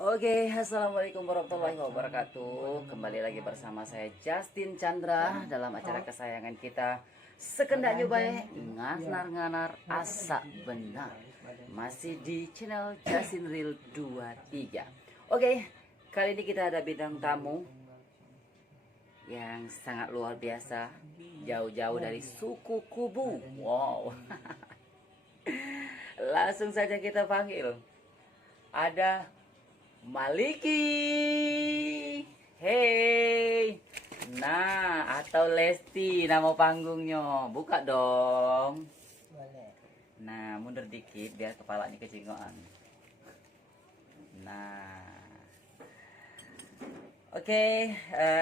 Oke, assalamualaikum warahmatullahi wabarakatuh. Kembali lagi bersama saya Justin Chandra dalam acara kesayangan kita Sekendaknya Bae Nganar-nganar Asa Benar. Masih di channel Justin Real 23. Oke, kali ini kita ada bintang tamu yang sangat luar biasa, jauh-jauh dari suku Kubu. Wow. Langsung saja kita panggil. Ada Maliki. Hey. Nah, atau Lesti nama panggungnya. Buka dong. Boleh. Nah, mundur dikit biar kepalanya kecingoan. Nah. Oke,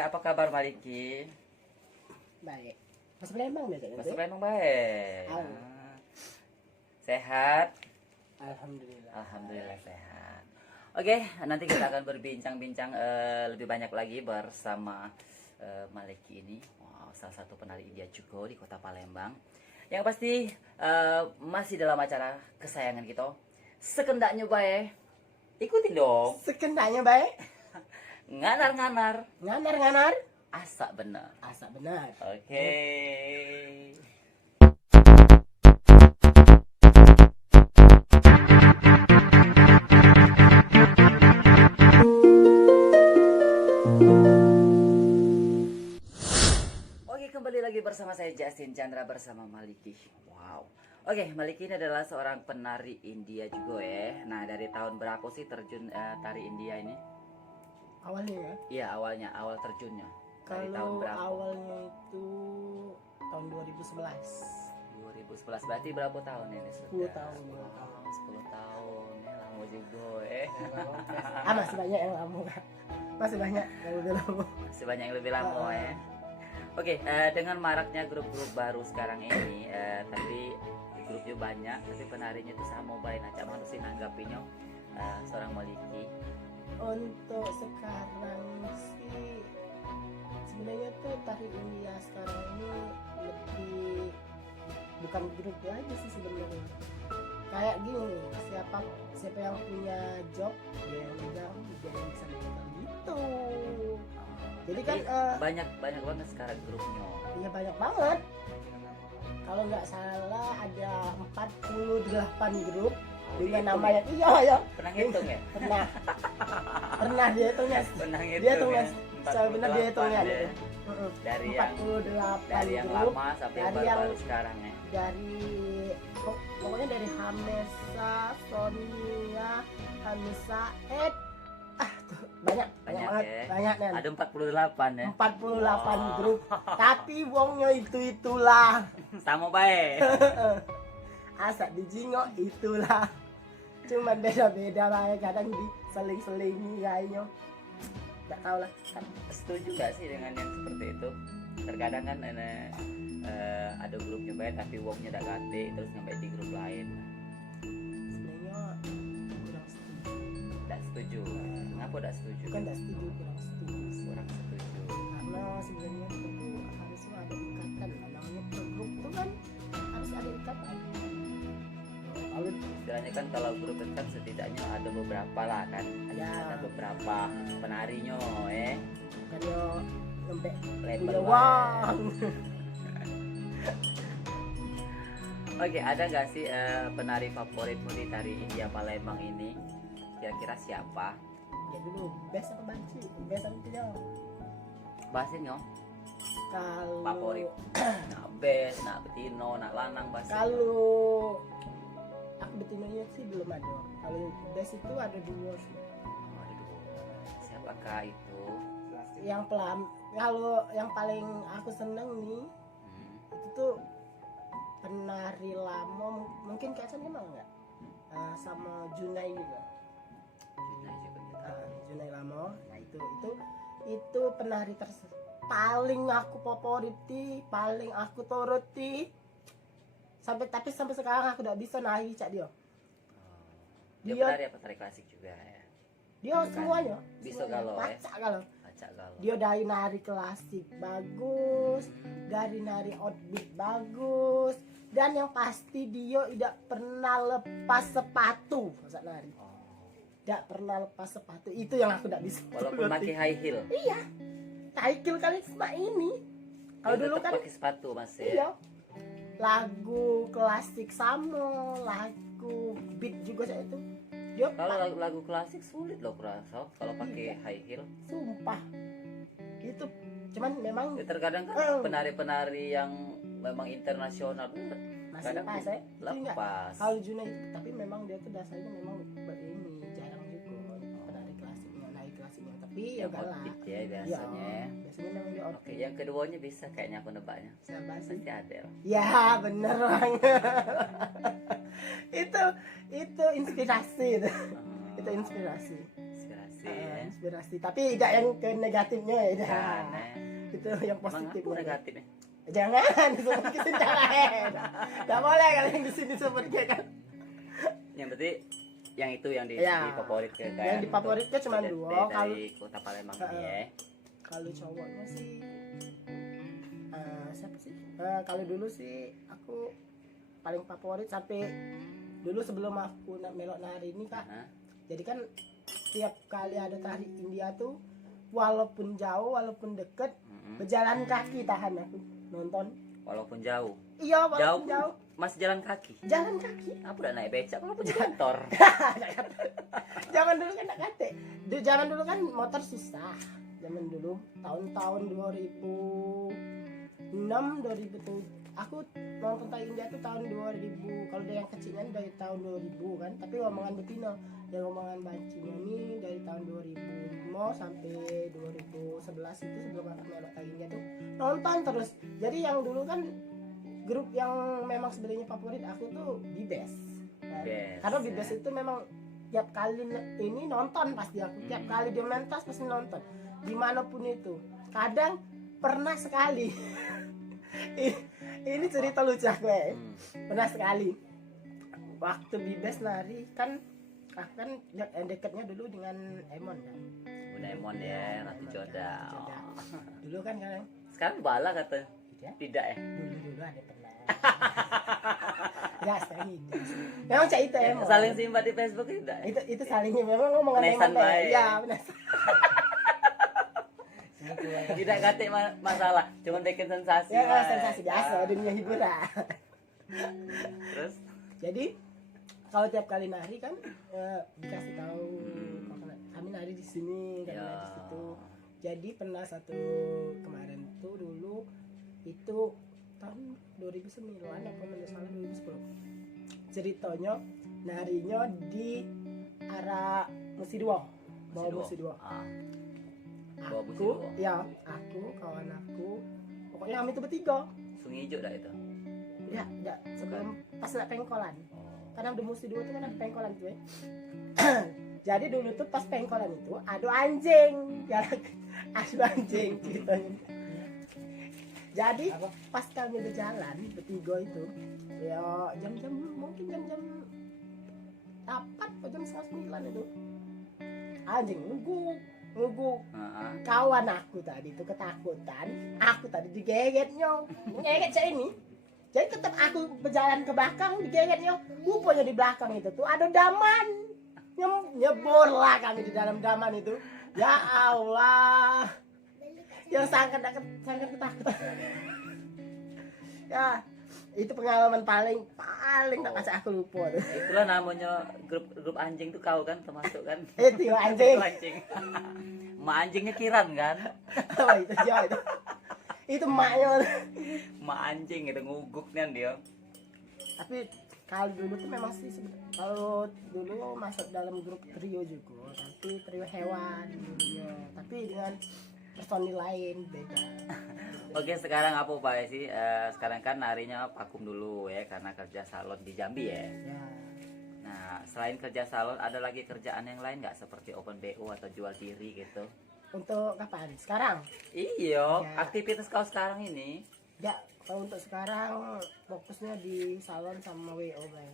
apa kabar Maliki? Baik. Mas Palembang biasanya. Masih memang baik. Au. Nah. Sehat? Alhamdulillah. Alhamdulillah sehat. Oke, nanti kita akan berbincang-bincang lebih banyak lagi bersama Maliki ini. Wow, salah satu penari India juga di kota Palembang. Yang pasti masih dalam acara kesayangan kita. Sekendaknya bae. Ikutin dong. Sekendaknya baik. Nganar-nganar. Nganar-nganar. Asa bener. Asa benar. Oke. Oke, kembali lagi bersama saya Justin Chandra bersama Maliki. Wow. Oke, Maliki ini adalah seorang penari India juga ya. Nah, dari tahun berapa sih terjun tari India ini? Awalnya ya. Iya, awal terjunnya. Dari tahun Kalau berapa? awalnya itu tahun 2011. 2011 berarti berapa tahun ini sudah? 10 tahun. Wow, 10 tahun. Ya, lama juga Masih banyak yang lama. Masih banyak yang lebih lama. Masih banyak yang lebih lama ya. Oke, dengan maraknya grup-grup baru sekarang ini, tapi grupnya banyak, tapi penarinya itu sama baik. Nah, cak manusia nanggapinya seorang Maliki. Untuk sekarang sih sebenarnya tuh tari India sekarang ini lebih bukan grup lagi sih sebenarnya. Kayak gini, siapa yang punya job dia yang megang, dia yang bisa megang gitu. Jadi kan banyak banget sekarang grupnya. iya banyak banget. Kalau nggak salah ada 48 grup dengan Hitung nama ya? yang iya. Pernah ngitung ya? Pernah dia hitungnya. Pernah Dia ngitung hitungnya. ya? Sebenarnya dia hitungnya. 48 ya? Dari yang 48 yang grup lama sampai yang dari yang baru sekarang ya. dari pokoknya dari Hamesa, Sonia, Hamisa, tuh banyak banget ya. banyak nen. Ada 48 ya. 48 Wow. grup. Tapi wongnya itulah. Sama baik. Asa dijingok itulah. Cuman beda-beda lah, kadang diseling-selingi kayaknya. Enggak tahu lah. Setuju gak sih dengan yang seperti itu? Terkadang kan ada grupnya baik tapi wongnya udah ganti terus sampai di grup lain. Sebenarnya kurang setuju. Tidak setuju. Kenapa tidak setuju? Bukan enggak setuju, kurang setuju sih. Kurang setuju. Karena sebenarnya itu harusnya ada ikatan. Namanya grup itu kan harus ada ikatan. Kalau Istilahnya kan kalau grup itu kan setidaknya ada beberapa lah kan. Ya. Ada beberapa penarinya karena sampai label punya lah. uang. Oke, ada nggak sih penari favoritmu di tari India Palembang ini? Kira-kira siapa? Ya dulu best apa banci? Best apa tidak? Bahasanya Kalau favorit. Nak bes, nak betino, nak lanang bahasanya. Kalau aku betinonya sih belum ada. Kalau best itu ada dua sih. Oh, ada dua. Siapakah itu? Yang kalau yang paling aku seneng nih itu tuh penari lama, mungkin kayak kenal nggak? Sama Junai juga. Nah, juga kita. Junai lama. Nah itu penari paling aku favoriti, paling aku turuti. Tapi sampai sekarang aku udah bisa nari cak dia. Oh. Dia Dia- penari apa tari klasik juga ya? Dia semuanya. Bisa kalau ya. Pacak kalau. Acak galau. Dia dari nari klasik bagus, dari nari outbeat bagus, dan yang pasti dia tidak pernah lepas sepatu saat nari. Oh. tidak pernah lepas sepatu. Itu yang aku tidak bisa. Walaupun pakai high heel. Iya. High heel kali cuma ini. Kalau Dia dulu tetap kan pakai sepatu masih. iya. Lagu klasik sama, lagu beat juga saya itu. Dia Kalau lagu klasik sulit loh kurasa kalau pakai high heel. sumpah. Itu cuman memang Ya, terkadang kan penari-penari yang memang internasional masih kadang lepas ya. Itu enggak. lepas. Kalau Juna itu tapi memang dia tuh dasarnya memang ini jarang juga penari klasiknya, naik klasiknya. Tapi ya Yang galak. outfit ya biasanya. Ya, biasanya memang dia Oke, outfit. yang keduanya bisa kayaknya aku nebaknya. Siapa sih? Pasti Adele. Ya bener banget. itu inspirasi itu. Itu inspirasi. Inspirasi ya. Inspirasi. Tapi tidak yang ke negatifnya ya. Kan, Itu yang Emang positif. aku negatif ya. Jangan disebut ke sini jangan. Enggak boleh kalau yang di sini sebut kayak kan. Yang berarti yang itu yang Ya. di favorit ke Yang di favoritnya cuma dari- dua. dari Kalau kota Palembang ini ya. kalau cowoknya sih siapa sih? Kalau dulu sih aku paling favorit sampai dulu sebelum aku melok nari ini Kak. Hah? Jadi kan tiap kali ada tari India tuh walaupun jauh walaupun deket berjalan kaki tahan aku nonton. Walaupun jauh. Iya Jauh walaupun jauh masih jalan kaki. jalan kaki. Aku udah naik becak walaupun di kantor. Zaman dulu kan nak kate. Zaman dulu kan motor susah. Zaman dulu tahun-tahun 2006 2007 aku nonton tari India tuh tahun 2000. Kalau yang kecilnya dari tahun 2000 kan, tapi ngomongan betina yang ngomongan bancinya ini dari tahun 2005 sampai 2011 itu sebelum aku melok tari India tuh nonton terus. Jadi yang dulu kan grup yang memang sebenarnya favorit aku tuh Bibes. Bibes, Karena ya. Bibes itu memang tiap kali ini nonton pasti aku. Tiap kali dia mentas pasti nonton. Dimanapun itu. Kadang pernah sekali. Ini cerita lucu aku ya. Pernah sekali. Waktu Bibes nari kan aku kan dekatnya dulu dengan Emon kan. Bunda Emon ya, Ratu Emon, Joda. Ratu Joda. Dulu kan kan Sekarang bala kata. Ya? Tidak ya. dulu ada pernah. Gas tadi. Memang cak itu Emon. Saling simpan di Facebook tidak. Ya? Itu salingnya memang ngomongan Penesan Emon. baik. Iya, benar. Tidak kate masalah, cuma bikin sensasi. Ya, Mas. sensasi biasa dunia hiburan. Terus Jadi kalau tiap kali nari kan dikasih tahu kami nari di sini, kami ya. nari di situ. Jadi pernah satu kemarin tuh dulu itu tahun 2009 apa nggak salah 2010. Ceritanya narinya di arah Musi Dua, mau Musi Dua. Bawa Musi Aku, Dua. ya aku, kawan aku, pokoknya kami itu bertiga. Sungai Hijau dah itu. Ya, enggak, sebelum pas nak pengkolan. Karena di Musi Dua itu kan ada pengkolan tuh ya. Jadi dulu tuh pas pengkolan itu ada anjing, ya ada anjing ceritanya. Jadi pas kami berjalan bertiga itu, ya jam-jam mungkin jam-jam 8 atau jam 9 itu, anjing nguguk. Kawan aku tadi itu ketakutan, aku tadi digegetnya, ngeget saya ini. Jadi tetap aku berjalan ke belakang digegetnya, rupanya di belakang itu tuh ada daman. Nyebur lah kami di dalam daman itu. Ya Allah, yang sangat ketakutan. Ya, itu pengalaman paling tak kasih aku lupa tuh. Itulah namanya grup anjing tuh kau kan termasuk kan. Itu anjing. Anjing. Ma anjingnya Kiran kan. Apa itu dia itu? Itu maknya. Ma anjing itu nguguknya dia. Tapi kalau dulu tuh memang sih kalau dulu masuk dalam grup trio juga, tapi trio hewan dulunya. Tapi dengan personil lain beda. Oke, sekarang apa Pak sih? Sekarang kan narinya vakum dulu ya karena kerja salon di Jambi ya. Ya. Nah, selain kerja salon ada lagi kerjaan yang lain nggak seperti open BO atau jual diri gitu? Untuk kapan? Sekarang? Iya, Ya. aktivitas kau sekarang ini. Ya, kalau untuk sekarang fokusnya di salon sama WO, Bang.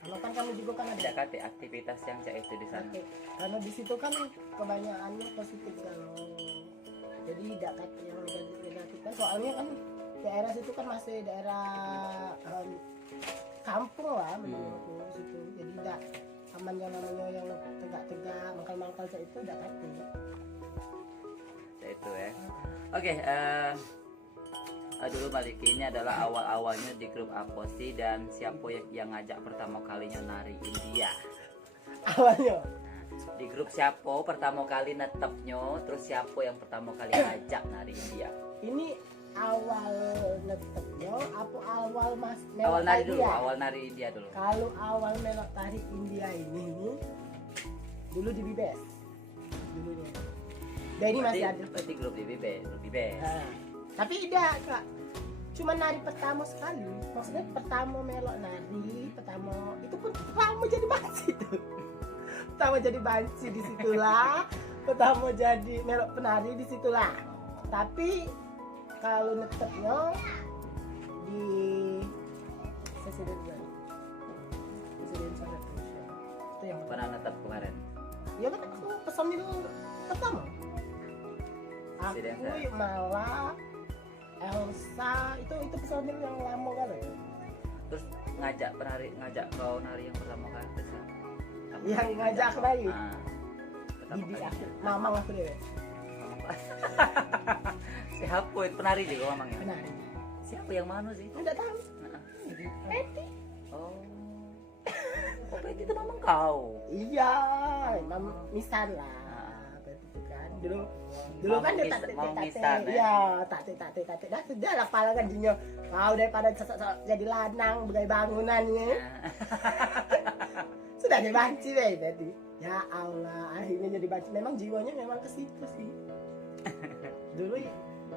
Karena kan kami juga kan Tidak ada. kate aktivitas yang cak itu di sana. Oke. Karena di situ kan kebanyakannya positif kalau jadi tidak kata yang negatif kan soalnya kan daerah situ kan masih daerah kampung lah menurutku situ, jadi tidak aman yang namanya yang tegak-tegak mangkal-mangkal saya itu udah kate. Itu ya. Oke, dulu balik ini adalah awal-awalnya di grup apa sih, dan siapa yang ngajak pertama kalinya nari India? Awalnya Di grup siapa pertama kali netepnya, terus siapa yang pertama kali ngajak nari India? ini awal netepnya apa awal mas Awal nari dulu, India? awal nari India dulu. Kalau awal melok tari India ini dulu di Bibes dulunya. Dan ini masih ada. Berarti grup di Bibes. Nah, tapi tidak kak, cuma nari pertama sekali. Maksudnya pertama melok nari, pertama itu pun pertama jadi banci tuh. Pertama jadi banci di situlah, pertama jadi melok penari di situlah. Tapi kalau netepnya di Presiden Sangat itu yang Pernah netep kemarin? ya kan aku personil pertama. Aku Presiden malah Elsa itu personil yang lama kan ya. Terus ngajak kau nari yang pertama kali itu siapa? Yang ngajak aku nari? Pertama Bibi kali. aku, mamang aku deh. Siapa itu penari juga mamangnya? Benar. Siapa yang mana sih? Tidak tahu. Nah. Peti. Oh. Oh, Peti itu mamang kau. Iya, misan lah. Peti itu kan. Dulu kan dia Mau tate. misan, ya? Iya, tate. Dah sudah lah pala kan jinyo. Kau daripada jadi lanang begai bangunannya. Sudah jadi banci weh Peti. Ya Allah, akhirnya jadi banci. Memang jiwanya memang ke situ sih.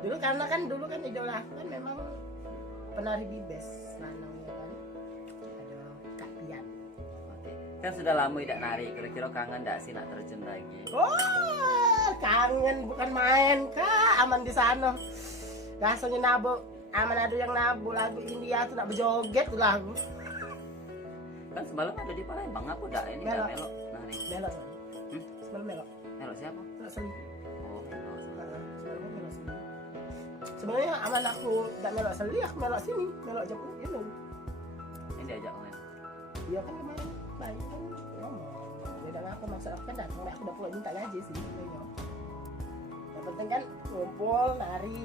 Dulu karena kan idola aku kan memang penari Bibes lanangnya kan. Ada Kak Pian. Oke. Kan sudah lama tidak nari, kira-kira kangen enggak sih nak terjun lagi? Oh, kangen bukan main kak, aman di sana. Rasanya nabu, aman ada yang nabu lagu India tuh nak berjoget tuh lagu. Kan semalam ada di Palembang, aku udah ini Melok. udah melok nari. Melok. Hmm? Semalam melok. Melok siapa? Melok seni. Oh, melok. Semalam melok seni. Sebenarnya aman aku tidak melok seni, aku melok sini, melok Jepang itu. Ini diajak main. Dia kan kemarin baik kan ngomong. Beda apa maksud aku kan datang, aku udah pulang minta gaji sih. Kayaknya. Yang penting kan ngumpul, nari.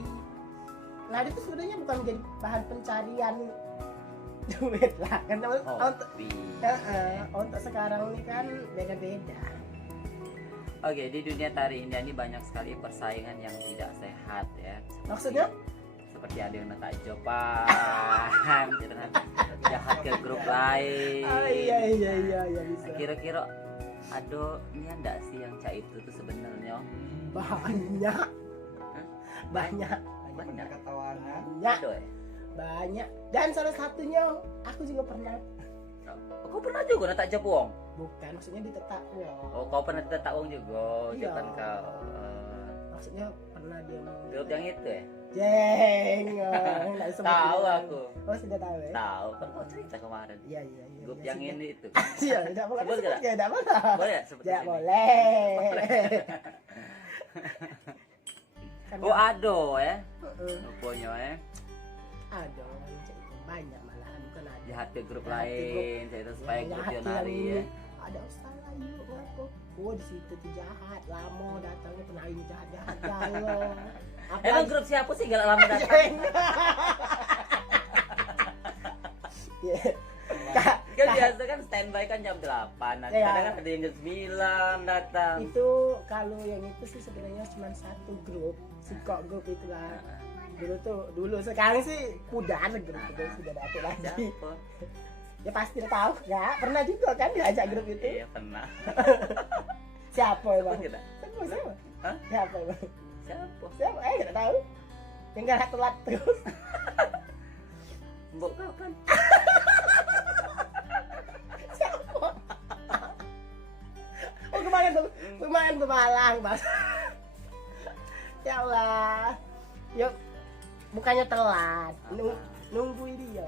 Nari itu sebenarnya bukan menjadi bahan pencarian duit lah kan teman. Untuk sekarang ini kan beda-beda. Oke, di dunia tari India ini banyak sekali persaingan yang tidak sehat ya. Maksudnya? Seperti ada yang letak jopan, gitu kan. Jahat ke grup lain. Oh iya bisa. Kira-kira aduh, ini enggak sih yang cak itu tuh sebenarnya? Banyak. Ketawanan. Aduh, ya? Banyak. Dan salah satunya aku juga pernah. Kau pernah juga letak jepong? Bukan, maksudnya ditetak Oh, kau pernah letak uang juga, Iya. depan kau. Maksudnya pernah dia mau. Grup yang itu ya? Jeng. Nggak disebut Tahu juga. aku. Oh sudah tahu ya? Tahu, kan kau cerita kemarin. Iya. Grup Iya, yang sudah. ini itu. Iya, tidak boleh. Sebut nggak? Ya, tidak boleh. Boleh ya sebut Tidak di sini? boleh. Kan Oh, ado ya. Heeh. Rupanya ya. Ada banyak malahan bukan ada. Jahat ke grup Jahat ke lain, cerita supaya Yang grup jahat dia nari yang ya. ada Ustaz Ayu ngaku. Oh di situ tuh jahat, lama datangnya penari jahat galau. Emang grup siapa sih gak lama datang? Iya. Kan biasa kan standby kan jam 8, nanti Iya. kadang kan ada yang jam 9 datang. Itu kalau yang itu sih sebenarnya cuma satu grup, sikok grup itulah. Dulu sekarang sih pudar grup itu sudah ada apa lagi. Siapa? Ya pasti udah tahu nggak? Pernah juga kan diajak grup itu. Iya pernah. Siapa ya bang? Sebut kita. Siapa? Hah? Siapa ya bang? Siapa? Siapa? Nggak tahu. Yang nggak telat terus. Mbok kau kan? Siapa? Oh kemarin tuh malang bang. Ya Allah. Yuk, bukannya telat, nungguin dia.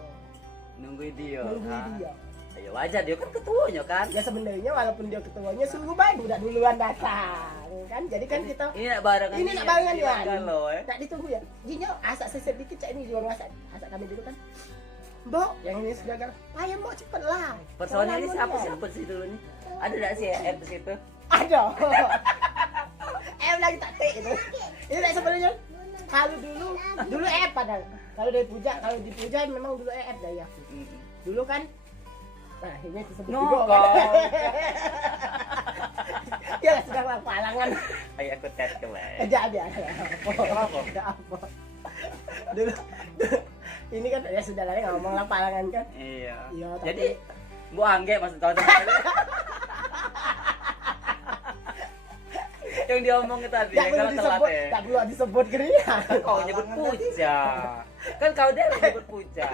Nungguin dia. Nungguin dia. Ayo wajar dia kan ketuanya kan. Ya sebenarnya walaupun dia ketuanya sungguh baik udah duluan datang kan. Jadi kan kita Ini nak barengan. ini nak barengan ya. Kalau Tak ditunggu ya. Jinyo asak sesek dikit cak ini juga masak. Asak kami dulu kan. Mbok, yang ini sudah kan. Ayo Mbok cepet lah. Personilnya ini Soalnya siapa sih dulu nih? Ada nggak sih F di situ? ada. Lagi tak tik itu. Ini sebenarnya kalau dulu padahal. Kalau di puja memang dulu dah ya. Dulu kan. Nah, ini disebut No, juga kau. kan. Ya sudah lapangan. Ayo aku tes kembali. Ada. Kenapa? Ada apa? Dulu ini kan ya sudah lah ngomong lapangan kan. Iya. Iya, tapi- Jadi Bu Angge maksud tahu yang diomong tadi Tak perlu kalau telat disebut, ya. tak perlu disebut gini. Kau nyebut puja. Kan kau dia yang nyebut puja.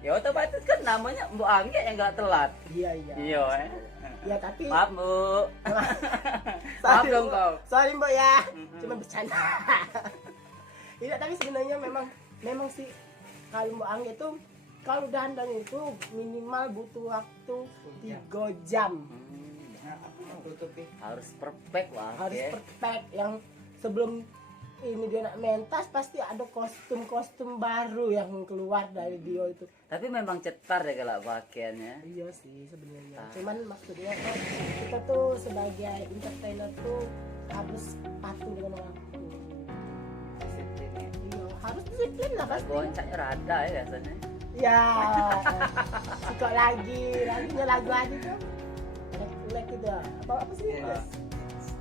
Ya otomatis kan namanya Bu Angge yang nggak telat. Iya. Iya. Ya tapi Maaf Bu. Maaf sorry, dong Mbok. kau. Sorry Mbok ya. Mhm. Cuma bercanda. Iya, tapi sebenarnya memang sih kalau Mbok Angge itu kalau dandan itu minimal butuh waktu 3 jam. Harus perfect lah. Harus ya. perfect yang sebelum ini dia nak mentas pasti ada kostum baru yang keluar dari dia itu. Tapi memang cetar ya kalau pakaiannya. Iya sih sebenarnya. Cuman maksudnya kan kita tuh sebagai entertainer tuh harus patuh dengan waktu. Iya, harus disiplin lah pasti. Goncangnya rada ya biasanya. Ya, suka lagunya lagu aja tuh. Lek itu apa sih? Iya.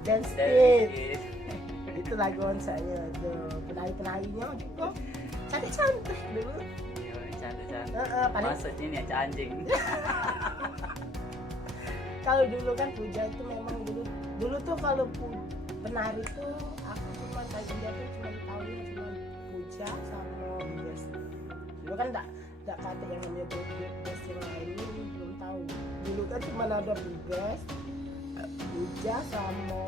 Dance Dan Kid. Itu lagu saya tuh penari-penarinya juga cantik dulu. iya, cantik-cantik. Paling Maksudnya ini aja anjing. kalau dulu kan puja itu memang dulu tuh kalau penari tuh aku cuma tahu dia tuh cuma tahunya cuma puja sama bias. Dulu kan enggak kata yang namanya bias yang lain ini belum tahu. Dulu kan cuma ada bias, puja sama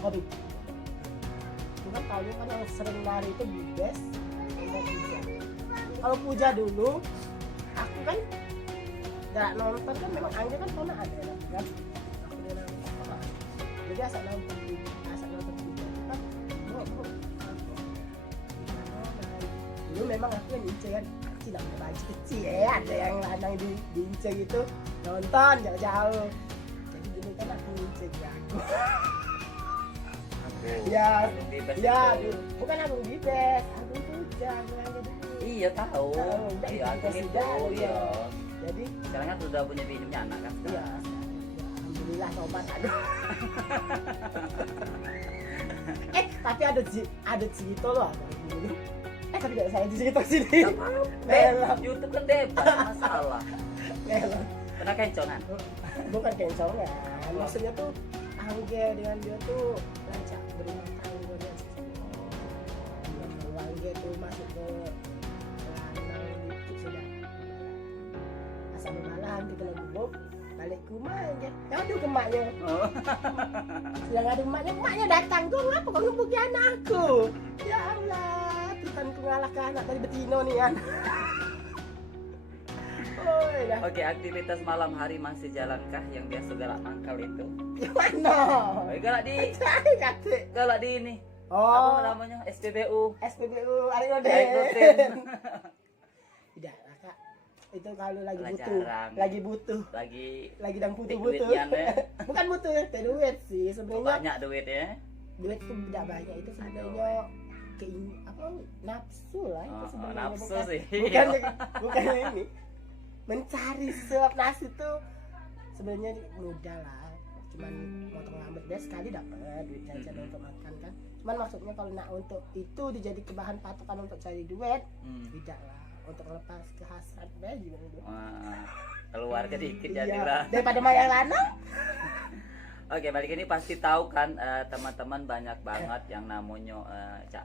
hobi. Cuma tahu kan yang sering nari itu bias sama puja. Kalau puja dulu aku kan nggak nonton kan memang Angga kan pernah ada kan aku dia nonton jadi asal nonton puja itu kan bro dulu memang aku yang ince kan tidak punya baju kecil ya ada yang lanang di ince gitu nonton jauh-jauh jadi dulu kan aku ince aku ya dulu bukan aku di bed aku puja aku dulu Iya tahu. Tahu, Iya udah aku dikasih itu. jalan, Iya. jadi Sekarang kan sudah punya bininya anak kan. iya alhamdulillah tobat aduh tapi ada cerita loh dulu tapi gak saya di cerita sini Melon. YouTube kan bebas masalah. Melon. Kena kencongan. Bukan kencongan maksudnya tuh Angge dengan dia tuh lancar berumah tangga dia kalau Angge tuh masuk ke lanang dikit sudah asal balahan kita lagi bubuk balik ke rumah aja ngadu ke maknya Oh. yang ngadu maknya datang tuh ngapa kau ngebuki anak aku ya Allah Tuhan ku ngalahkan anak dari betino nih kan oh ya Oke, aktivitas malam hari masih jalankah yang biasa galak mangkal itu? yang mana Oh, galak di cari katik ini. oh Apa namanya? SPBU. SPBU Ayo, Arinoden tidak lah kak itu kalau lagi Lah, butuh jarang. lagi butuh Lagi dan butuh duitnya, ya. bukan butuh duit sih sebenarnya Banyak duit ya. duit itu tidak banyak itu sebenarnya nafsu lah itu Oh, sebenarnya nafsu bukan, sih. bukan ini mencari suap nasi tuh sebenarnya mudah lah cuman motong rambut dia sekali dapat duit jajan untuk makan kan cuman maksudnya kalau nak untuk itu dijadi bahan patokan untuk cari duit tidak lah untuk lepas ke hasrat deh gimana tuh Wah, keluarga dikit iya, jadilah. daripada mayang lanang Oke, balik ini pasti tahu kan teman-teman banyak banget yang namanya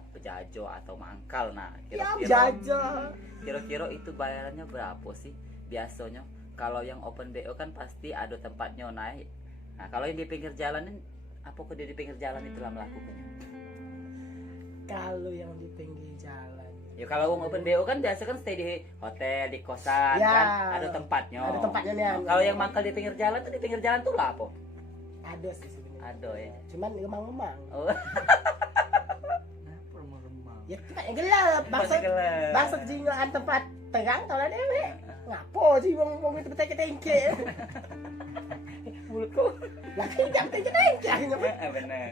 pejajo atau mangkal. Nah, ya kira-kira jajah kira-kira itu bayarannya berapa sih biasanya? Kalau yang open BO kan pasti ada tempatnya naik. Nah, kalau yang di pinggir jalan ini apa kok dia di pinggir jalan itulah melakukannya? kalau yang di pinggir jalan Ya kalau open BO kan biasa kan stay di hotel, di kosan Ya. kan ada tempatnya. Ada tempatnya nih. Kalau yang mangkal di pinggir jalan tuh di pinggir jalan tuh lah apa? ada sih sebenarnya Ada ya. cuman remang-remang Oh. Kenapa remang-remang? Ya itu kan gelap. Masih gelap. Maksud jingoan tempat terang tau lah dewe. Ngapo sih wong itu peteng-petengke. Mulutku lagi jam peteng-petengke akhirnya. Bener.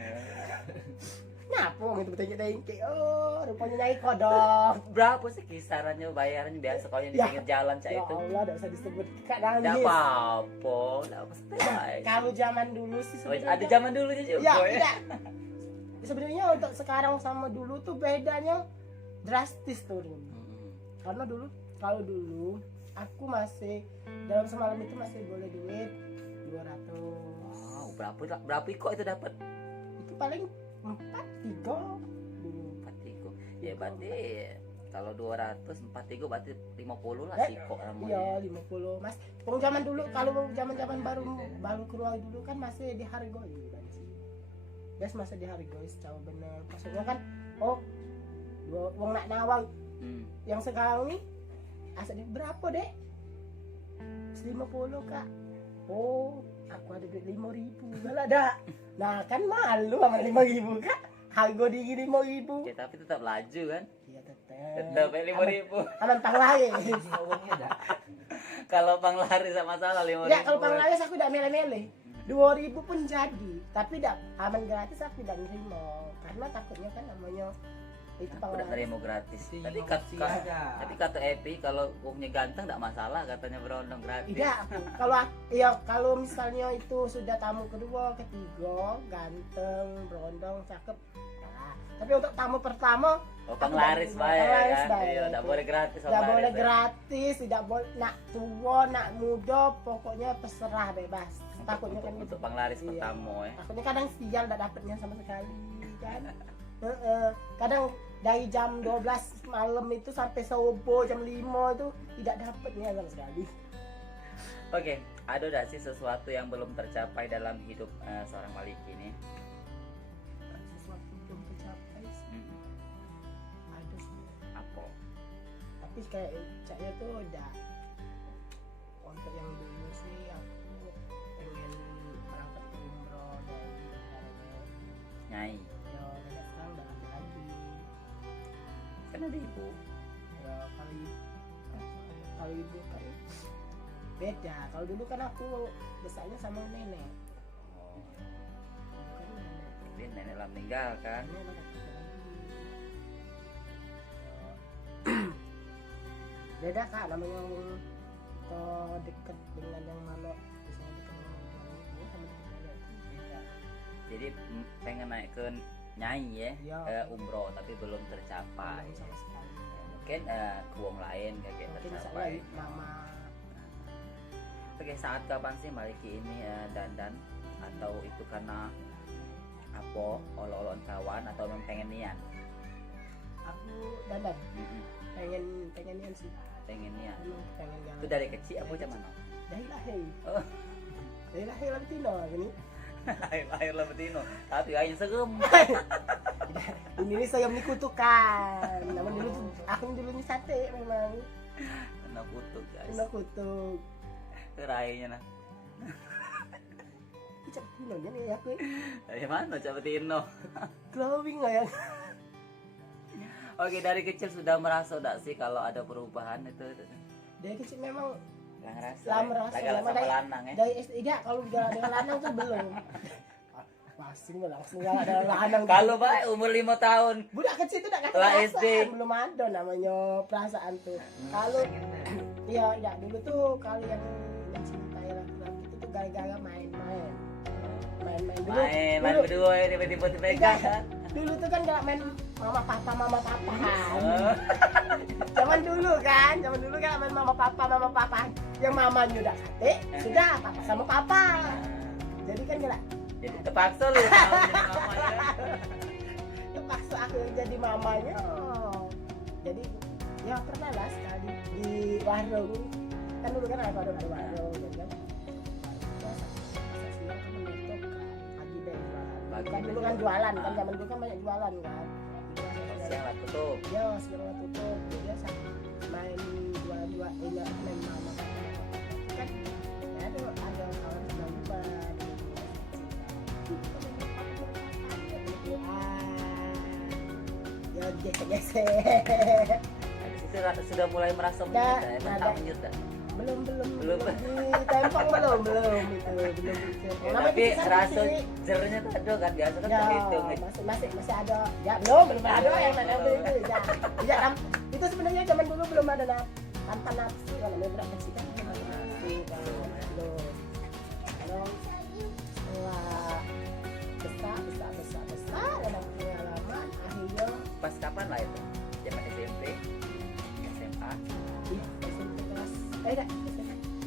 Ngapo wong itu peteng-petengke. Oh, rupanya nyai kodok. Berapa sih kisarannya bayarannya biasa kalau yang di Ya. pinggir jalan cak Ya itu? Allah, enggak usah disebut Kak Enggak nangis. apa-apa, enggak apa Kalau zaman dulu sih Oh, ada zaman dulunya juga ya, ya. tidak. Sebenarnya untuk sekarang sama dulu tuh bedanya drastis turun. Karena dulu kalau dulu aku masih dalam semalam itu masih boleh duit 200. Wow, berapa kok itu dapat? Itu paling 4 3 dulu. 4 ya berarti kalau 200 4 berarti 50 lah sih kok Iya, namanya. 50 Mas. Wong zaman dulu kalau zaman-zaman baru keluar dulu kan masih dihargai kan sih. Guys masih dihargai secara benar. Maksudnya kan wong nak nawang yang sekarang nih asalnya berapa dek? 50 kak. Oh aku ada duit 5.000 gak ada. Nah kan malu sama 5.000 kak. Harga diri 5.000. Ya tapi tetap laju kan? Iya tetep. Tetap 5.000. Aman panglaris. Kalau panglari sama salah 5.000. Ya kalau panglaris aku udah mele-mele. 2.000 pun jadi, tapi tidak aman gratis aku tidak nerima karena takutnya kan namanya itu Aku udah panglaris. nerima gratis. Tadi kata Epi kalau uangnya ganteng enggak masalah katanya berondong gratis. Tidak, kalau misalnya itu sudah tamu kedua, ketiga, ganteng, berondong, cakep. Nah, tapi untuk tamu pertama, Panglaris baik panglaris kan? baik. Iya, enggak boleh gratis. tidak panglaris, boleh ya. gratis, tidak boleh nak tua, nak muda, pokoknya terserah bebas. Takutnya kan Untuk gitu. panglaris Iya. pertama ya. Takutnya kadang sial tidak dapatnya sama sekali kan. Kadang dari jam 12 malam itu sampai subuh jam 5 itu tidak dapatnya sama sekali. Oke, ada nggak sih sesuatu yang belum tercapai dalam hidup seorang Maliki ini? Sesuatu belum tercapai sih. Ada sih. Apa? Tapi kayak caknya tuh udah untuk yang dulu sih aku pengen berangkat ke umroh dari negaranya. Nyai. Ya nenek sekarang udah ada lagi. Kan ada ibu. Ya kalau ibu kan beda. Kalau dulu kan aku besarnya sama nenek. Oh, Dulu kan nenek. tapi nenek lah meninggal kan? Nenek udah ada lagi. Beda kak namanya kita dekat dengan yang mana misalnya dekat dengan orang tua sama dekat nenek itu beda. Jadi pengen naik ke Nyai ya, Iya. umroh tapi belum tercapai. Belum sama sekali. Mungkin ke uang lain kayak Mungkin tercapai. misalnya mama Oke, saat kapan sih Maliki ini dandan atau itu karena apa olo-oloan kawan atau memang pengen nian? aku dandan pengen nian sih. Pengen nian. Emang pengen jalan. Itu dari kecil apa zaman? Dari lahir. Oh. Dari lahir lah Tino gini. Air lah betino, tapi aing segem. Ini nih saya kutukan. Namun dulu tuh aku dulunya sate memang. Kena kutuk guys. Kena kutuk. Kerainya nah. Cak Tino nya nih aku. Dari mana Cak Betino? Glowing lah ya. Oke, dari kecil sudah merasa enggak sih kalau ada perubahan itu? Dari kecil memang Lah ngerasa. Lah merasa, Lagi lama sama dari- lanang ya. dari SD ya kalau jalan dengan lanang tuh belum. Pasti mah langsung jalan dengan lanang. Kalau baik umur 5 tahun. budak kecil itu udah kasih Lah perasaan, SD. belum ada namanya perasaan tuh. Kalau ya dulu tuh kalau yang mencintai laki-laki itu tuh gara-gara main-main dulu. Main berdua ya tiba-tiba dipegang kan. Dulu tuh kan gak main mama papa Oh. zaman dulu kan main mama papa yang mamanya udah sate sudah papa sama papa jadi kan gak Jadi terpaksa lu mau jadi mama ya. terpaksa aku yang jadi mamanya. Jadi ya pernah lah sekali di warung kan dulu kan ada warung jadi kan siang kan menutup pagi deh jualan kan dulu kan jualan kan zaman dulu kan banyak jualan kan Siang lah tutup. ya sekarang tutup jadi ya main dua main mama kan ya tuh ada kawan sama lupa ya gesek-gesek. Habis itu sudah mulai merasa Nah, menyut, emang nah, tak nah. menyut tak? Belum Belum. di tempong belum itu belum. Ya, Namanya tapi bisa rasa sih. jernya tuh ada kan, biasa kan Ya, terhitung. masih ada. Ya belum ada yang ada itu. Ya, ya itu sebenarnya zaman dulu belum ada tanpa nafsu kalau berak bersih kan tanpa nafsu kalau setelah besar dalam pengalaman akhirnya Pas kapan lah itu? Zaman SMP, SMA, iya SMP kelas enggak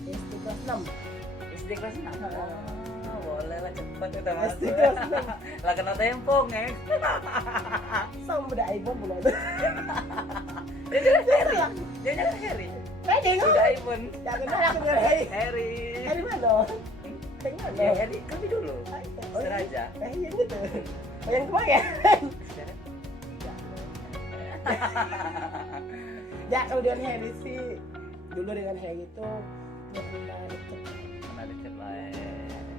SD kelas 6 SD kelas 6. Heeh. Boleh lah cepat kita SD masuk. kelas 6 Lah kena tempong sama udah iPhone bulan Dia juga Harry. Dia juga Harry. Wedding Udah iPhone. jangan aku nyari Harry. dari mana dari mana Ya Harry kami dulu. Seraja. yang itu yang kemarin ya kalau dengan Harry sih dulu dengan Harry itu ya pernah deket Pernah deket lah.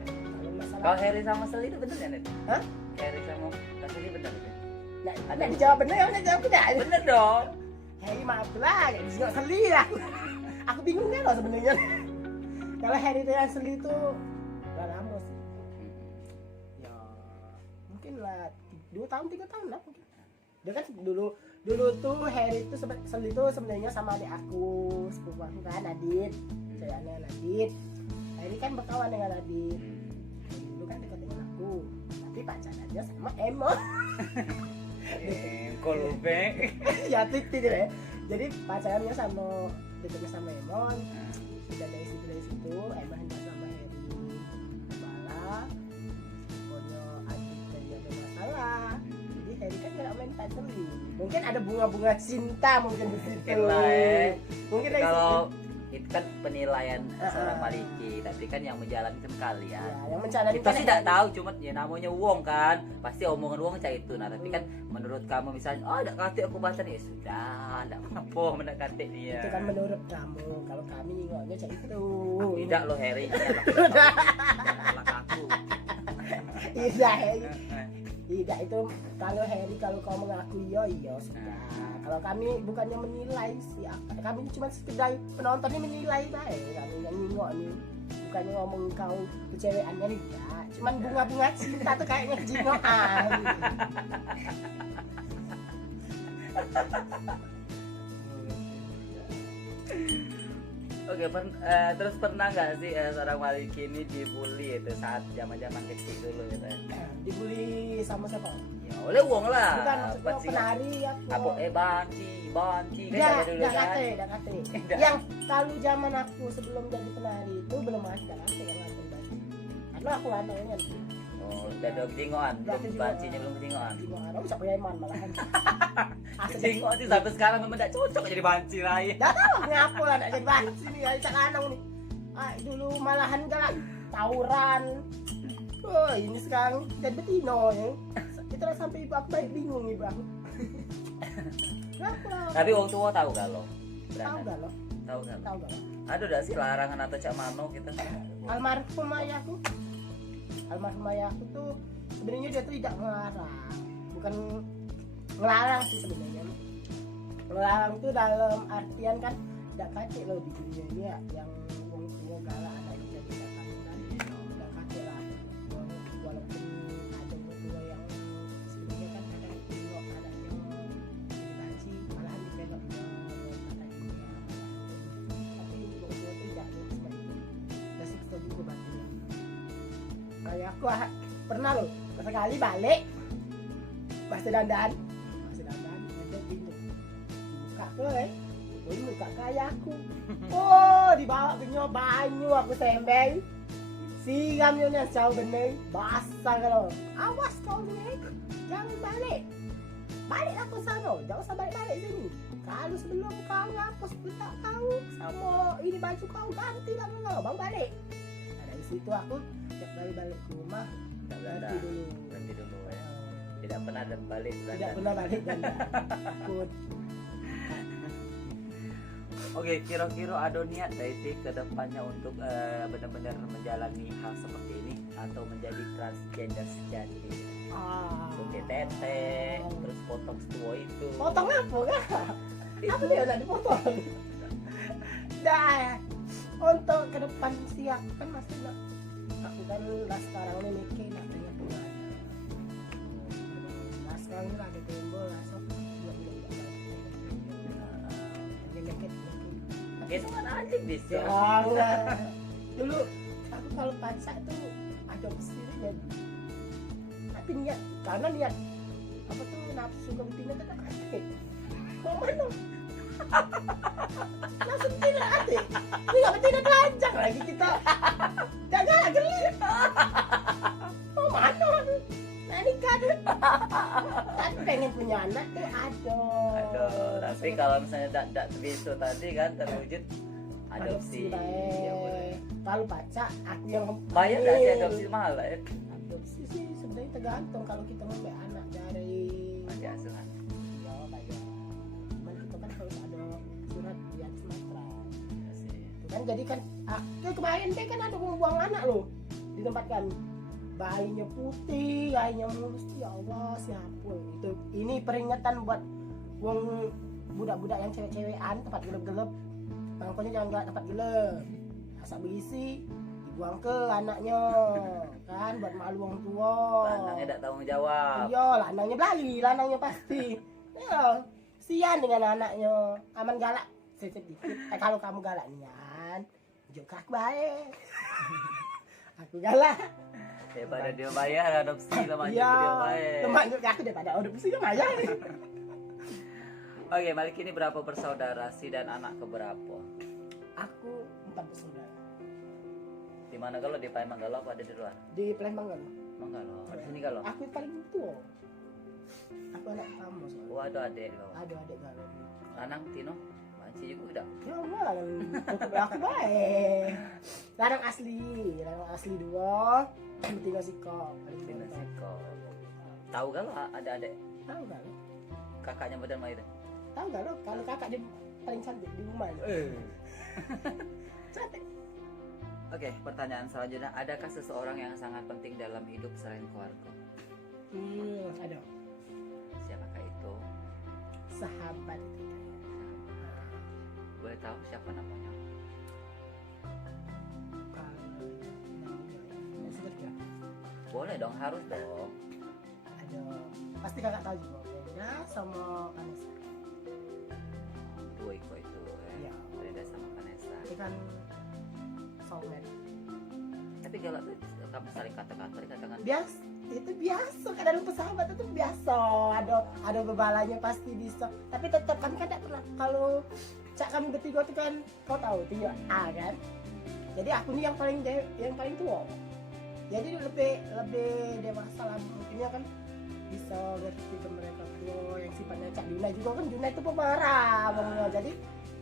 kalau masalah Kalau Harry sama Seli itu bener ya Net? Hah? Harry sama Kak Seli bener ya? ada dijawab bener ya jawab tidak Bener dong. Harry maaf lah nggak Seli lah aku bingung kan loh sebenarnya kalau Harry dengan Seli itu gak lama sih ya mungkin lah 2 tahun 3 tahun lah mungkin dia kan dulu tuh Harry itu Seli itu sebenarnya sama adik aku sepupu aku kan Adit sayangnya Adit Harry kan berkawan dengan Adit dulu kan dekat dengan aku tapi pacarannya sama Emo Kolubeng. ya titik deh jadi pacarannya sama dekatnya sama Emon udah dari situ Emon hendak sama Harry malah pokoknya Adit tadi ada masalah jadi Harry kan gak main Seli mungkin ada bunga-bunga cinta mungkin di situ Mungkin lah mungkin dari Kalau situ. itu kan penilaian seorang Maliki, tapi kan yang menjalani kan kalian. Ya, yang menjalani Kita sih tidak tahu, cuma ya namanya uang kan, pasti omongan uang kayak itu. Nah tapi kan menurut kamu misalnya, oh tidak kate aku baca nih, ya sudah, tidak apa mendekati dia. itu kan menurut kamu kalau kami ngomongnya kayak itu Tidak loh Harry, jangan nolak aku. iya Harry tidak itu kalau Harry kalau kau mengakui iya sudah kalau kami bukannya menilai sih kami cuma sekedar penontonnya menilai baik kami yang nengok nih bukannya ngomong kau kecewaannya tidak cuman bunga-bunga cinta tuh kayaknya jingoan Oke, terus pernah nggak sih seorang Maliki ini dibully itu saat zaman-zaman kecil dulu gitu? dibully sama siapa? Ya oleh uang lah. Bukan maksudnya Pancingan. penari ya Apa banci kan ya, saya dulu kan. dah kate. Yang kalau zaman aku sebelum jadi penari itu belum ada kate yang ngatur banci. Karena aku landangnya Oh, udah ada jingoan, Udah belum kejiwaan. bancinya belum jingoan. Gimana bisa punya iman malahan. Asli. Jingoan sih sampai sekarang memang tidak cocok jadi banci lain. Dah tahu ngapa lah nak jadi banci nih ya cak anang nih. Dulu malahan galak tawuran. Oh, ini sekarang jadi betino ya. Kita sampai ibu aku baik bingung ibu aku. Kenapa? Tapi orang tua tahu kalau. Tahu gak lo? Tahu kan? Tahu gak lo? Ada enggak sih larangan atau cak mano kita? Almarhum ayahku tuh sebenarnya dia tuh tidak ngelarang, bukan ngelarang sih sebenarnya. Ngelarang tuh dalam artian kan tidak kacik loh di dunia ini ya, yang wong tua galak ada yang jadi kan tidak kacik lah. Walaupun ada wong tua yang sebenarnya kan ada yang tengok, ada yang dibanci, malahan dipegang tapi wong tua tuh tidak seperti itu. Kita sih setuju ke batinnya. Kayak aku pernah loh sekali balik masih dandan ada pintu dibuka buka kayak aku dibawa ke banyu aku sembeng siramnya nih jauh bener basah kalau awas kau nih jangan balik aku sana jangan usah balik sini kalau sebelum kau ngapus tak tahu sama ini baju kau ganti lah baru balik. Nah, dari situ aku tiap kali balik ke rumah Berhenti dulu ya. Tidak pernah ada balik tidak pernah balik dan takut. Oke, kira-kira ada niat dari ke depannya untuk benar-benar menjalani hal seperti ini atau menjadi transgender sejati? Ah. Pakai tete, terus potong setua itu. Potong apa kak? Apa dia udah dipotong? Dah. Untuk ke depan sih aku kan masih nak. Aku kan lah sekarang ini mikir nak punya punya. Lah sekarang ini ada timbul lah so belum mikir. Itu kan anjing bisa. Jangan. Dulu aku kalau pacar tuh adopsi dan tapi niat karena niat apa tuh nafsu ke betina tuh kan asik. Mau mana? Nafsu betina asik. Ini nggak betina telanjang lagi kita. Jangan geli. Mau mana? Nah nikah tuh. Tapi pengen punya anak tuh Aduh, tapi kalau misalnya tidak bisa tadi kan terwujud adopsi. Ya, boleh. Kalau pacar aku yang Bayar nggak sih adopsi mahal lah ya? Adopsi sih sebenarnya tergantung kalau kita ngambil anak dari Panti asuhan. ya bayar. Cuman kita kan harus ada surat di atas materai. Ya sih. Itu kan jadi kan kemarin deh kan ada buang anak loh di tempat kan bayinya putih, bayinya mulus, ya Allah siapa itu. Ini peringatan buat wong budak-budak yang cewek-cewekan tempat gelap-gelap. Pokoknya jangan nggak tempat gelap. Asal berisi dibuang ke anaknya kan buat malu orang tua. Lanangnya tidak tanggung jawab. Iya, lanangnya belali, lanangnya pasti. Ya, sian dengan anaknya. Aman galak sedikit. Kalau kamu galak nian, juga aku baik. Aku galak. Daripada dia bayar adopsi sama Iya, dia bayar. teman juga aku daripada adopsi kan bayar. Oke, balik ini berapa bersaudara si dan anak keberapa? Aku 4 bersaudara. Di mana kalau di Palembang Galau apa ada di luar? Di Palembang kan. Manggalo. Di sini kalau. Aku paling tua. Aku anak kamu soalnya. Oh, ada adik di bawah. Ada adik galau. Lanang Tino, Banci juga udah. Ya enggak lah, cukup aku baik. Larang asli 2, tinggal Siko. Paling Tino tua. Siko. Tahu kalau ada adik Tahu gak lo? kakaknya badan mah itu? Tahu gak lo? Kalau kakak dia paling cantik di rumah. Cantik. Oke, pertanyaan selanjutnya, adakah seseorang yang sangat penting dalam hidup selain keluarga? Ada Siapakah itu? sahabat. Boleh tahu siapa namanya? Boleh dong, harus dong. Ada. Pasti kakak tahu juga. Beda sama Vanessa. Dua Iko itu Iya. Brenda sama Vanessa. Itu kan soulmate. Tapi kalau tuh kamu saling kata-kata dikatakan Itu biasa kan dalam persahabatan itu biasa. Ada bebalanya pasti bisa. Tapi tetap kan tidak pernah kalau cak kami bertiga itu kan kau tahu tiga A kan. Jadi aku nih yang paling tua. Jadi lebih dewasa lah mungkinnya kan bisa ngerti ke mereka tua yang sifatnya Cak Duna juga kan. Duna itu pemarah bangnya. Jadi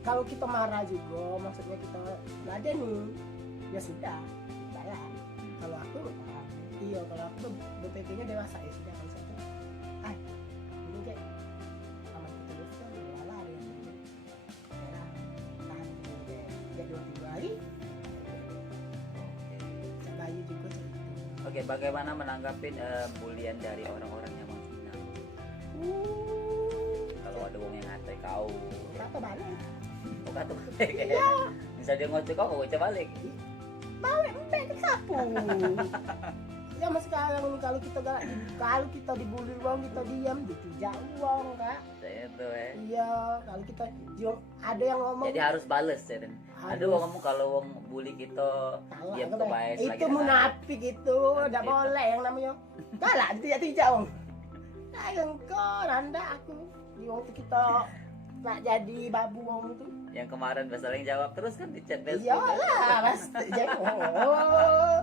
kalau kita marah juga maksudnya kita nggak ada nih ya sudah baik. Kalau aku iya kalau aku BPK-nya dewasa ya sudah kalau saya ini kayak sama kita terus kan malah ada yang merah tahan dia 2-3 hari bayi juga seperti itu. Oke, bagaimana menanggapi bulian dari orang-orang yang menghina? Kalau ada wong yang ngatai kau, Berapa balik? kau kata balik ya. Misal dia ngoceh kau ngoceh balik. Balik mbak itu sapu. Zaman sekarang nih kalau kita dibully uang kita diam ditujak uang kak. Itu Iya kalau kita ada yang ngomong Jadi harus bales ya. Dan ada wong ngomong kalau wong bully kita Salah, diam agak ke baik. baik Itu munafik itu, tidak Itu. boleh yang namanya galak tidak om. Nah, engkau nanda aku di waktu kita nak jadi babu om itu. Yang kemarin Basaling jawab terus kan di chat Facebook. Iyalah pasti jadi. Oh.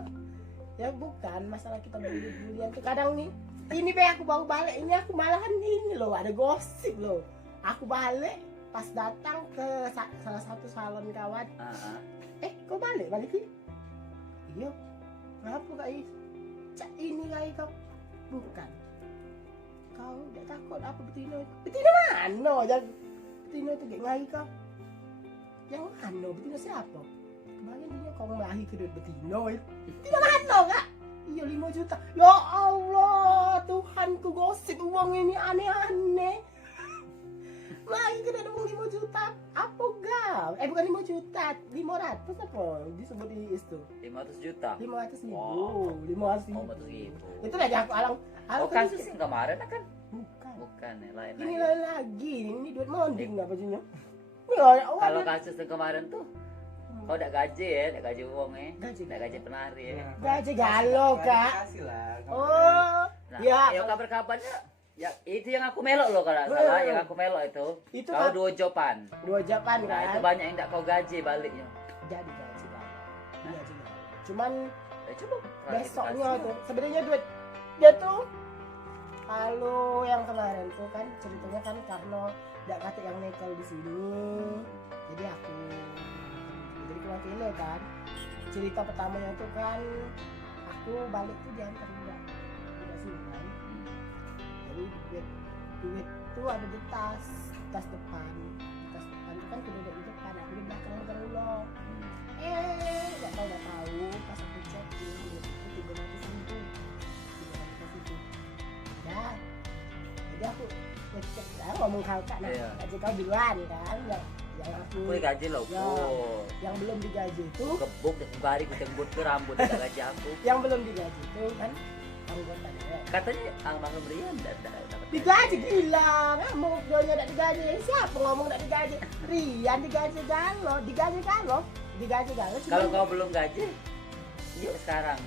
Ya bukan masalah kita bully-bullyan tuh kadang nih. Ini be aku baru balik ini aku malahan ini loh ada gosip loh. Aku balik pas datang ke salah satu salon kawan. Kau balik sih? Iya. Kenapa kak Is? Cak ini kak kau bukan. Kau tidak takut apa betina? Betina mana? Jangan betina itu kayak ngai kau. Yang mana? Betina siapa? Kemarin dia kau melahir ke betina. Betina mana kak? Iya 5 juta. Ya Allah, Tuhanku, gosip uang ini aneh-aneh. Lagi kan ada uang 5 juta. Apa gak? Bukan 5 juta, 500 apa disebut di itu? 500 juta. 500 ribu. Wow. 500 ribu. 500 ribu. Itu lagi aku alang. Oh, kasus yang kemarin kan? Bukan. Bukan, ya, lain Ini lagi. lain lagi. Ini duit monding nggak bajunya? Ini Kalau kasus yang kemarin tuh, kau udah gaji ya, udah gaji uang ya, Gaji. udah gaji penari ya. gaji galo kak. Kasih lah. Oh, Nah, ya. ya kabar-kabarnya, ya itu yang aku melok loh kalau nggak salah, yang aku melok itu. Itu Kau kan 2 jopan. 2 japan Nah, itu kan. banyak yang tidak kau gaji baliknya. Jadi gaji galo. Gaji galo. Cuman Ya coba. besoknya klarifikasi. tuh sebenarnya duit dia tuh kalau yang kemarin tuh kan ceritanya kan karena tidak kata yang nekel di sini, jadi aku jadi kewakilnya kan. Cerita pertamanya tuh kan aku balik tuh diantar udah sini kan. Jadi duit tuh ada di tas depan. Di tas depan itu kan kudu ada di depan, aku di belakang terulung. Nggak tahu pas aku cek ini itu 300 ribu itu ya. Jadi aku ngecek kan ngomong kau kak, nah Iya. gaji kau duluan kan, yang aku Aku gaji loh. Ya. Oh. yang belum digaji itu, Gebuk dan bari ku jembut ke rambut tidak gaji aku. yang belum digaji itu kan anggota dewan. Katanya almarhum Rian dapat Digaji gila, ngomong doanya tidak digaji. Siapa ngomong tidak digaji? Rian digaji galo. Kalau kau belum gaji, yuk sekarang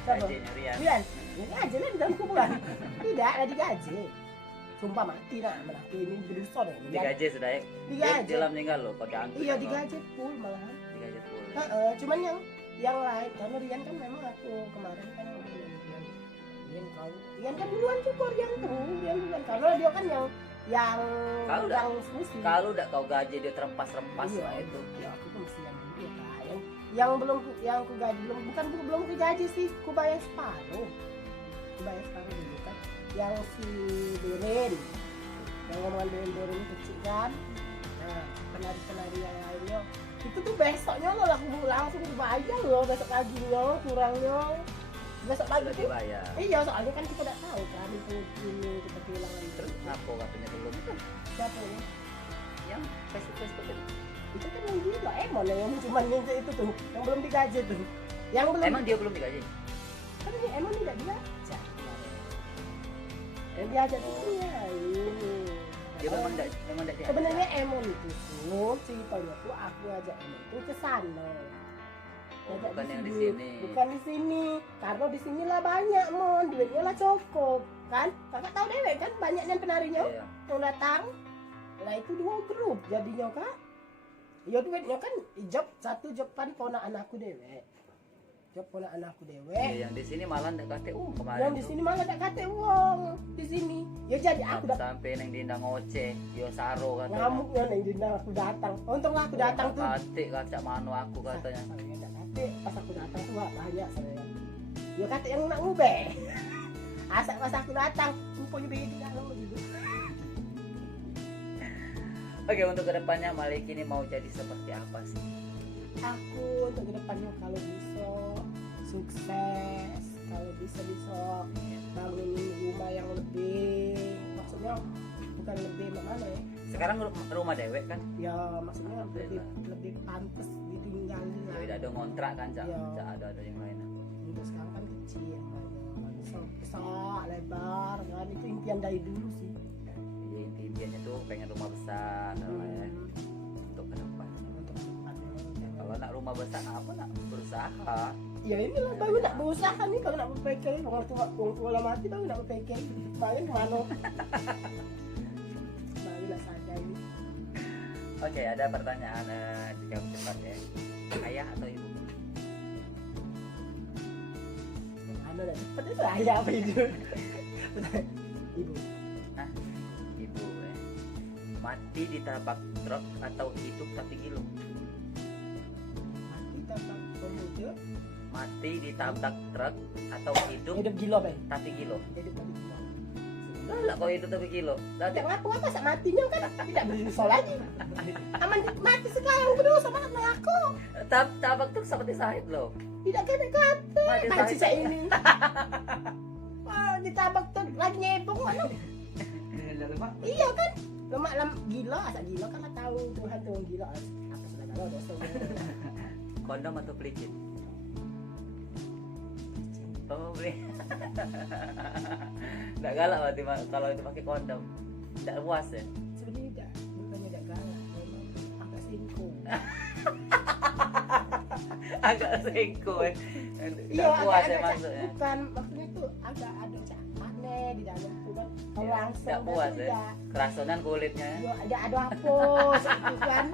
Siapa? gajinya Rian. Rian, ini aja lah di dalam kuburan. Tidak ada digaji. Sumpah mati nak, menaki ini berusaha deh. Digaji sudah ya. Digaji. Dia meninggal loh, kau diangkut. Iya loh. digaji full malahan. Digaji full. Cuman yang lain, karena Rian kan memang aku kemarin kan ngomongin Rian kan duluan cukur Rian duluan karena dia kan yang Kalau yang fungsi. Kalau udah kau gaji dia terempas Iya, lah itu. ya aku tuh mesti yang dulu ya kak. Yang belum ku gaji belum ku gaji sih, ku bayar separuh dulu kan. Yang si Beren yang ngomongan Beren kecil kan. Nah penari yang lainnya itu tuh besoknya lo langsung dibayar loh, besok paginya kurangnya besok pagi Sudah tuh. dibayar. Iya soalnya kan kita tidak tahu kan itu ini kita kehilangan Terus kenapa katanya belum itu? siapa ini? Yang Facebook itu. Itu kan yang gila Emon yang cuma minta itu tuh yang belum digaji tuh, yang belum Emang dia belum digaji? kan ini Emon tidak diajak yang diajak itu ya ini Dia memang tidak diajak. sebenarnya Emon itu tuh ceritanya tuh aku ajak Emon tuh ke sana. Oh, Ajak bukan yang di sini. sini. Bukan di sini karena di sinilah banyak mon duitnya lah cukup kan, kakak tahu dewek kan banyaknya penarinya Iya. yang datang. Nah itu 2 grup jadinya kak. Ya duitnya kan satu job kan ponakan aku dewek. Job ponakan aku dewek. Iya, yang di sini malah ndak kate kemarin. Yang di tuh. sini malah tak kate uang di sini. Ya jadi aku dah Sampai neng dinda ngoceh, yo saro katanya. ngamuknya nih Dinda aku datang. Untung aku datang tuh. Kate kacak manu aku katanya. Saya tak kate pas aku datang tuh gak banyak saya. Ya kate yang nak ngube. Asal pas aku datang, rupanya beda di dalam gitu. Oke, untuk kedepannya Malik ini mau jadi seperti apa sih? Aku untuk kedepannya kalau bisa sukses, kalau bisa bangun rumah yang lebih, maksudnya bukan lebih mana ya? Sekarang rumah dewek kan? Ya maksudnya lebih pantas ditinggalin lah. Tidak ada ngontrak kan, Cak? Iya. Cak ada yang lain. Untuk sekarang kan kecil, besar, lebar kan itu impian dari dulu sih. Jadi impiannya tuh pengen rumah besar lah ya. Untuk ke depan. Untuk depannya. Kalau nak rumah besar apa nak berusaha? Ya inilah baru nak berusaha nih kalau nak berpikir orang tua lah mati baru nak berpikir bayar kemana. Barulah sadar ini. Oke, ada pertanyaan dijawab cepat ya. Ayah atau ibu? Mana dah cepat itu ayah apa itu? Ibu. Nah, ibu ya. Mati ditabrak truk atau hidup tapi gilo? Mati tanpa pemuda. Mati ditabrak truk atau hidup Hidup gila bay. tapi gilo? Hidup tapi gila. Galak kau itu tapi kilo. Tidak ngapa-ngapa sak matinya kan tidak berdosa lagi. Aman mati sekarang berdosa banget lah aku. Tabak tuh seperti sahid loh. Tidak kata-kata. Mati Pak sahid. Cica ini. Wah, ditabak tuh lagi nyebong mana? Iya kan? Lemak gila, asal gila kan lah tahu Tuhan tuh gila. Apa sudah tahu dosa. Kondom atau pelicin? Oh, beli. Nggak galak berarti kalau itu pakai kondom. Nggak puas ya? Sebenarnya tidak, bukannya tidak galak, memang agak selingkuh. Agak sengko ya. Iya, Nggak puas ya agak maksudnya. bukan maksudnya tuh agak ada cak aneh di dalam tuh kan. Kalau Iya, langsung nggak puas berarti ya. tidak. Keracunan kulitnya. Iya, ada apa gitu kan.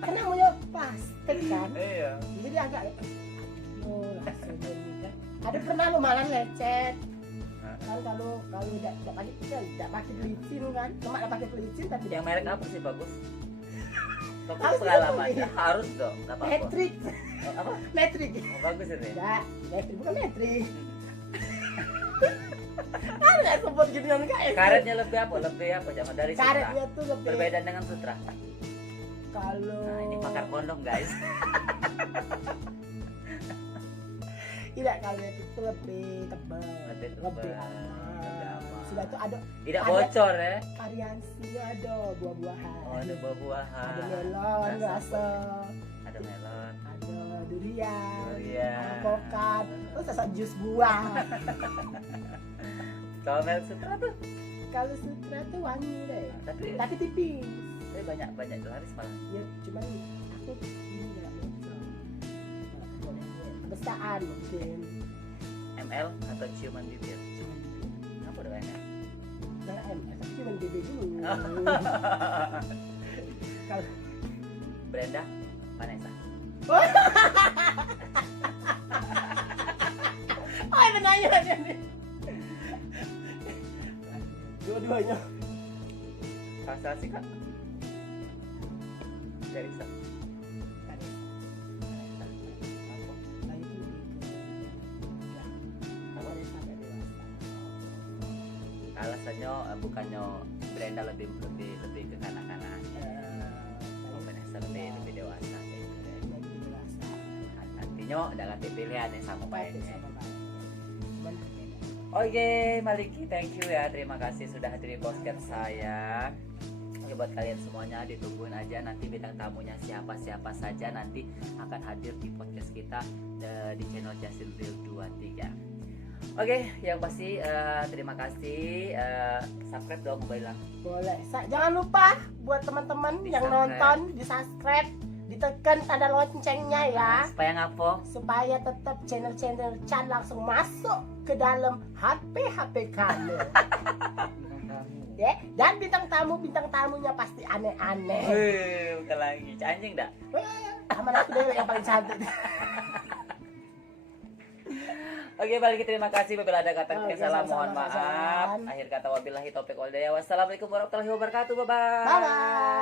Kan namanya plastik kan. Iya. Jadi agak yo langsung ini kan. Ada pernah lu malah lecet. Kan kalau tidak pakai kita tidak pakai pelicin kan. Cuma ada pakai pelicin tapi Yang merek apa sih bagus? Bagus Harus pengalamannya. dulu, Harus dong. Nggak apa-apa. Metrik. Oh, apa? Metrik. Oh, bagus ini. Enggak, metrik bukan metrik. Kan nggak sebut gitu kan kayak. Karetnya lebih apa? Lebih apa? Jangan dari sutra. Karetnya tuh lebih. Berbeda dengan sutra. Kalau Nah, ini pakar kondom guys. tidak kalau itu lebih tebal, Lebih tebal, lebih aman. aman. Sudah tuh ada Tidak Ada- bocor ya. variasinya, ada buah-buahan. Oh, ada buah-buahan. Ada melon, Rasa rasa, Ada melon. ada durian, Durian. alpukat, terus rasa jus buah. Kalau merek sutra tuh. Kalau sutra tuh wangi deh, Tapi tipis. banyak laris malah. Ya cuman aku ini nggak bocor. Kebestaan mungkin. ML atau ciuman bibir. Apa doanya? Nah, tapi cuman BB dulu. Kalau Brenda, Vanessa. oh benarnya dia nih. Dua-duanya. Rasa sih kak. Teresa. Alasannya bukannya Brenda lebih ke kanak-kanak. Oh, Vanessa lebih dewasa kayak gitu ya. Artinya udah ganti pilihan yang sama baiknya. Oke, Maliki, thank you ya. Terima kasih sudah hadir di podcast saya. Oke, buat kalian semuanya ditungguin aja nanti bintang tamunya siapa saja nanti akan hadir di podcast kita di channel Justin Real 23. Oke, yang pasti terima kasih. Subscribe dong, bilang. Boleh. Jangan lupa buat teman-teman yang nonton di subscribe, ditekan tanda loncengnya ya. Supaya ngapo? Supaya tetap channel-channel Chan langsung masuk ke dalam HP kamu. Ya, dan bintang tamunya pasti aneh-aneh. Bukan lagi anjing dah. Aman aku deh yang paling cantik. Oke, balik terima kasih. Bila ada kata Oke, salah mohon sama-sama, maaf. Zan. Akhir kata wabillahi taufiq wal hidayah. Wassalamualaikum warahmatullahi wabarakatuh. Bye bye. Bye bye.